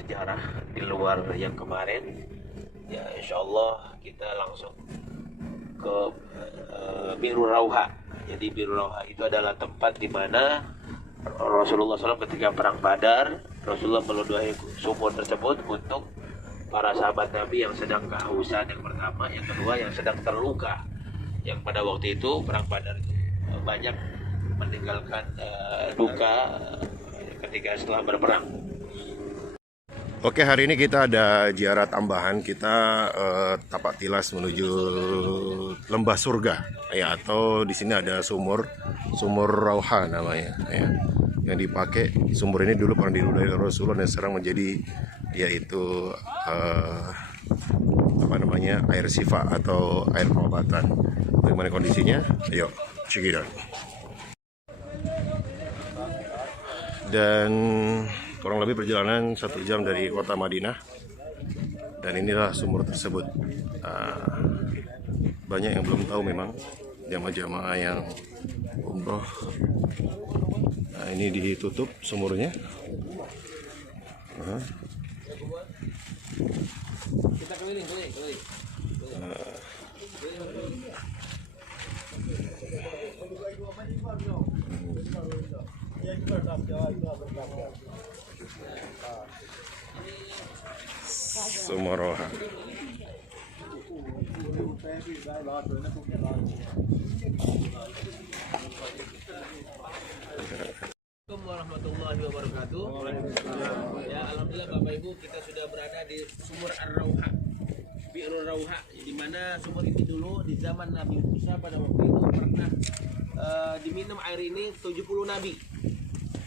sejarah di luar yang kemarin. Ya, insya Allah kita langsung ke Biru Rauha. Jadi Biru Rauha itu adalah tempat di mana Rasulullah SAW ketika perang Badar, Rasulullah meludahi sumur tersebut untuk para sahabat Nabi yang sedang kehausan, yang pertama, yang kedua yang sedang terluka, yang pada waktu itu perang Badar banyak meninggalkan duka ketika setelah berperang. Oke, hari ini kita ada ziarah tambahan. Kita tapak tilas menuju Lembah Surga, ya, atau di sini ada sumur Rauha namanya, ya, yang dipakai. Sumur ini dulu pernah diludahi Rasulullah dan sekarang menjadi yaitu air sifa atau air pengobatan. Bagaimana kondisinya? Ayo, check it out. Dan kurang lebih perjalanan 1 jam dari kota Madinah, dan inilah sumur tersebut. Banyak yang belum tahu memang, jamaah-jamaah yang umroh. Nah, ini ditutup sumurnya. Kita keliling. Sumur Rauha. Assalamualaikum warahmatullahi wabarakatuh. Ya, alhamdulillah Bapak Ibu, kita sudah berada di sumur Ar-Rauha, Bi'ru Rauha, di mana sumur ini dulu di zaman Nabi Musa pada waktu itu pernah diminum air ini 70 nabi.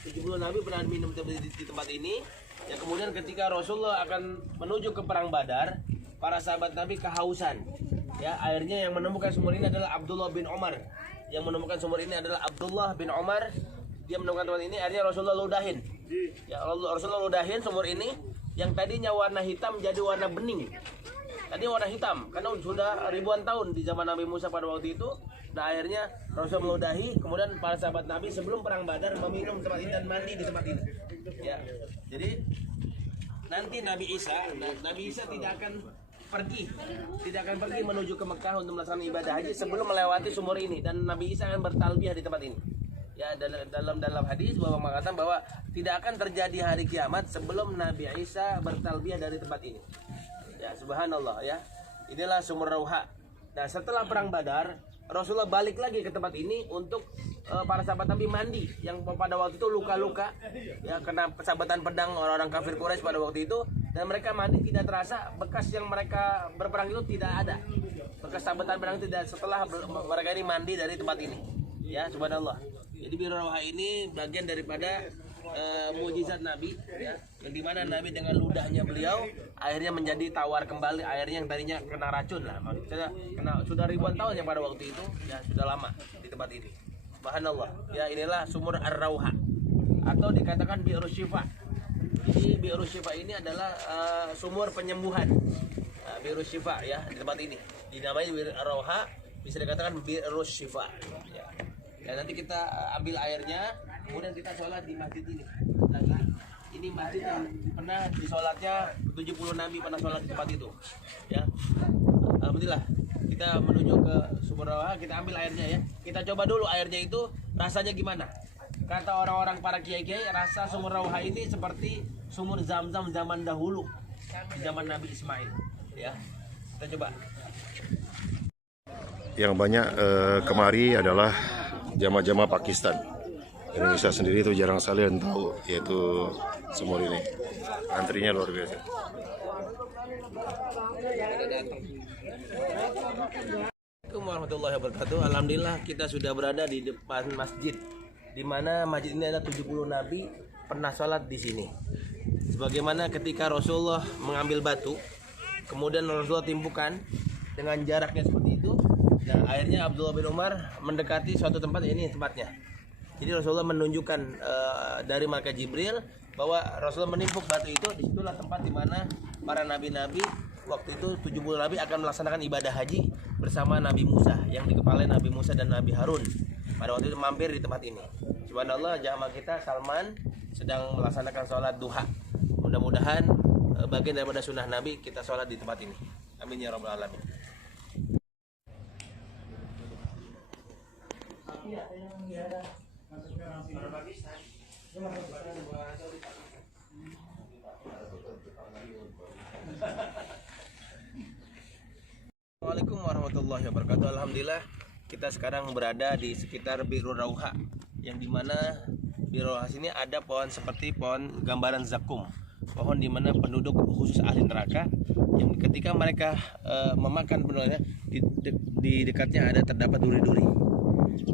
70 nabi pernah minum di tempat ini. Ya, kemudian ketika Rasulullah akan menuju ke perang Badar, para sahabat Nabi kehausan. Ya, airnya yang menemukan sumur ini adalah Abdullah bin Umar. Yang menemukan sumur ini adalah Abdullah bin Umar. Dia menemukan tempat ini, akhirnya Rasulullah ludahin. Ya, Rasulullah ludahin sumur ini yang tadinya warna hitam jadi warna bening. Tadi warna hitam karena sudah ribuan tahun di zaman Nabi Musa pada waktu itu. Nah, akhirnya Rasul meludahi, kemudian para sahabat Nabi sebelum perang Badar meminum tempat ini dan mandi di tempat ini. Ya. Jadi nanti Nabi Isa tidak akan pergi menuju ke Mekah untuk melaksanakan ibadah haji sebelum melewati sumur ini, dan Nabi Isa akan bertalbiyah di tempat ini. Ya, dalam hadis bahwa mengatakan bahwa tidak akan terjadi hari kiamat sebelum Nabi Isa bertalbiyah dari tempat ini. Ya, subhanallah, ya. Inilah sumur Rauha. Nah, setelah perang Badar, Rasulullah balik lagi ke tempat ini untuk para sahabat Nabi mandi yang pada waktu itu luka-luka, ya, kena sabatan pedang orang-orang kafir Quraisy pada waktu itu, dan mereka mandi tidak terasa bekas yang mereka berperang itu tidak ada. Bekas sabatan pedang tidak setelah mereka ini mandi dari tempat ini. Ya, subhanallah. Jadi Biru Rauha ini bagian daripada mujizat Nabi, ya, yang dimana Nabi dengan ludahnya beliau akhirnya menjadi tawar kembali airnya yang tadinya kena racun lah. Maksudnya sudah ribuan tahun yang pada waktu itu, ya, sudah lama di tempat ini. Subhanallah. Ya, inilah sumur Ar-Rauha atau dikatakan Bi'ru Syifa. Jadi Bi'ru Syifa ini adalah sumur penyembuhan. Bi'ru Syifa, ya, di tempat ini. Dinamai Bi'ru Rauha, bisa dikatakan Bi'ru Syifa. Ya. Dan nanti kita ambil airnya, kemudian kita sholat di masjid ini. Ini masjid yang pernah disolatnya 70 nabi pernah sholat di tempat itu. Ya, alhamdulillah. Kita menuju ke sumur Rauha, kita ambil airnya, ya. Kita coba dulu airnya itu rasanya gimana. Kata orang-orang para kiai-kiai, rasa sumur Rauha ini seperti sumur Zam-Zam zaman dahulu, zaman Nabi Ismail. Ya, kita coba. Yang banyak kemari adalah jamaah-jamaah Pakistan. Indonesia sendiri itu jarang sekali yang tahu yaitu sumur ini. Antrinya luar biasa. Assalamualaikum warahmatullahi wabarakatuh. Alhamdulillah kita sudah berada di depan masjid, di mana masjid ini ada 70 nabi pernah sholat di sini. Sebagaimana ketika Rasulullah mengambil batu, kemudian Rasulullah timbukan dengan jaraknya seperti itu. Nah, akhirnya Abdullah bin Umar mendekati suatu tempat, ini tempatnya. Jadi Rasulullah menunjukkan dari malaikat Jibril bahwa Rasulullah menimpuk batu itu. Disitulah tempat di mana para nabi-nabi waktu itu 70 nabi akan melaksanakan ibadah haji bersama Nabi Musa, yang dikepalai Nabi Musa dan Nabi Harun. Pada waktu itu mampir di tempat ini. Subhanallah, jamaah kita Salman sedang melaksanakan sholat duha. Mudah-mudahan bagian daripada sunnah Nabi kita sholat di tempat ini. Amin ya rabbal alamin. Assalamualaikum warahmatullahi wabarakatuh. Alhamdulillah kita sekarang berada di sekitar Bi'rur Rauha, yang dimana Bi'rur Rauha sini ada pohon seperti pohon gambaran zakum, pohon dimana penduduk khusus ahli neraka yang ketika mereka memakan penduduknya di dekatnya terdapat duri-duri,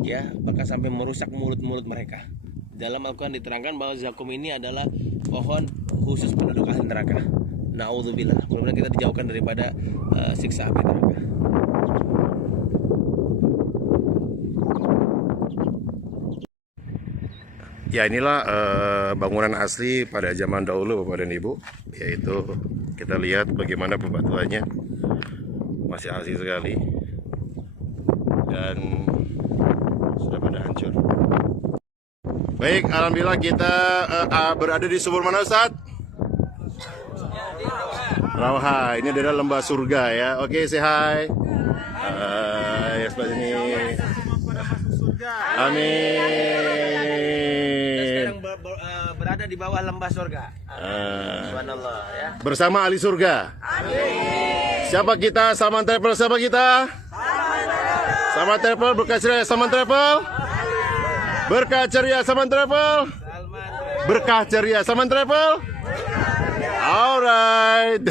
ya, bahkan sampai merusak mulut-mulut mereka. Dalam Al-Quran diterangkan bahwa zakum ini adalah pohon khusus penduduk ahli neraka. Na'udzubillah. Mudah-mudahan kita dijauhkan daripada siksa api neraka. Ya, inilah bangunan asli pada zaman dahulu Bapak dan Ibu, yaitu kita lihat bagaimana bebatuannya masih asli sekali dan sudah pada hancur. Baik, alhamdulillah kita berada di sumur mana, Ustaz? Rauha. Ini adalah lembah surga ya. Oke, say hi. Ya, sebelah sini. Amin. Berada di bawah lembah surga. Subhanallah ya. Bersama ahli surga. Amin. Siapa kita? Saman Travel. Siapa kita? Saman Travel. Berkah ceria Saman Travel. Berkah ceria Saman Travel. Berkah ceria Saman Travel. Alright.